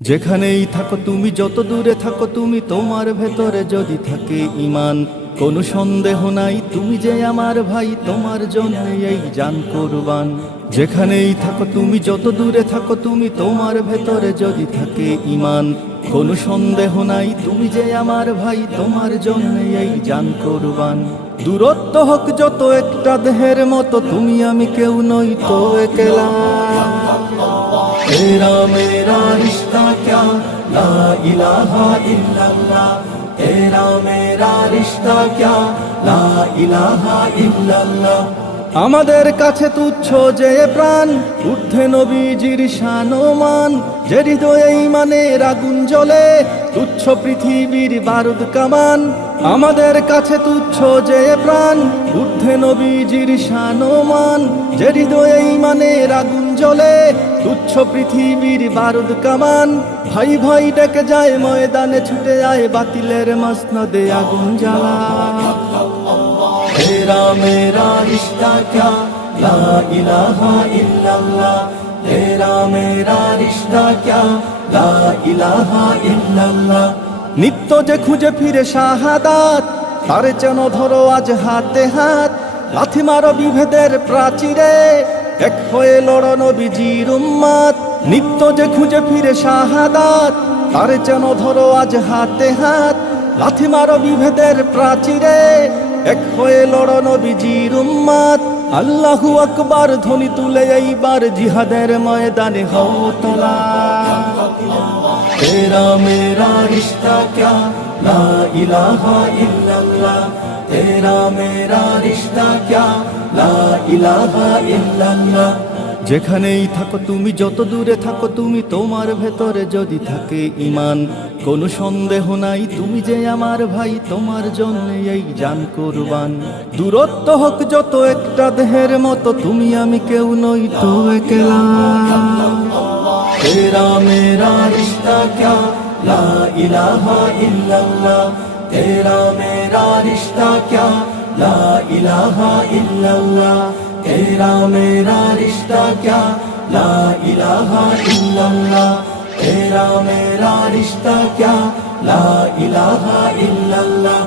যেখানেই থাকো তুমি, যত দূরে থাকো তুমি, তোমার ভেতরে যদি থাকে ঈমান, কোনো সন্দেহ নাই তুমি যে আমার ভাই, তোমার জন্য এই জান কুরবান। যেখানেই থাকো তুমি, যত দূরে থাকো তুমি, তোমার ভেতরে যদি থাকে ঈমান, কোনো সন্দেহ নাই তুমি যে আমার ভাই, তোমার জন্য এই জান কুরবান। দূরত্ব হোক যত একটা দেহের মতো, তুমি আমি কেউ নই তো একলা। तेरा मेरा रिश्ता क्या ला इलाहा इल्लल्लाह, तेरा मेरा रिश्ता क्या ला इलाहा इल्लल्लाह। আমাদের কাছে তুচ্ছ যে প্রাণ, ঊর্ধ্বে নবীজির শান ও মান, যে হৃদয়ে ঈমানের আগুন জ্বলে, তুচ্ছ পৃথিবীর বারুদ কামান। আমাদের কাছে তুচ্ছ যে প্রাণ, ঊর্ধ্বে নবীজির শান ও মান, যে হৃদয়ে ঈমানের আগুন জ্বলে, তুচ্ছ পৃথিবীর বারুদ কামান। ভাই ভাই ডেকে যায় ময়দানে, ছুটে যায় বাতিলের মসনদে আগুন জ্বালা। तेरा मेरा रिश्ता क्या ला इलाहा इल्लल्लाह, तेरा मेरा रिश्ता क्या ला इलाहा इल्लल्लाह। নিত্য যে খুঁজে ফিরে শাহাদাত, তারে যেন ধরো আজ হাতে হাত। লাথি মারো বিভেদের প্রাচীরে, এক হয়ে লড়ো নবীজির উম্মত। নিত্য যে খুঁজে ফিরে শাহাদাত, তারে যেন ধরো আজ হাতে হাত। লাথি মারো বিভেদের প্রাচীরে, এক হয়ে লড়ো নবীজির উম্মত। আল্লাহু আকবার ধ্বনি তুলে এইবার জিহাদের ময়দানে হও তোলা। तेरा मेरा रिश्ता क्या ला इलाहा इल्लल्लाह, तेरा मेरा रिश्ता क्या ला इलाहा इल्लल्लाह। যেখানেই থাকো তুমি, যত দূরে থাকো তুমি, তোমার ভেতরে যদি থাকে ঈমান, কোনো সন্দেহ নাই তুমি যে আমার ভাই, তোমার জন্য এই জান কুরবান। দূরত্ব হোক যত একটা দেহের মতো, তুমি আমি কেউ নই তো একলা। तेरा मेरा रिश्ता क्या ला इलाहा इल्लल्लाह, तेरा मेरा रिश्ता क्या ला इलाहा इल्लल्लाह, तेरा मेरा रिश्ता क्या ला इलाहा इल्लल्लाह, तेरा मेरा रिश्ता क्या ला इलाहा इल्लल्लाह।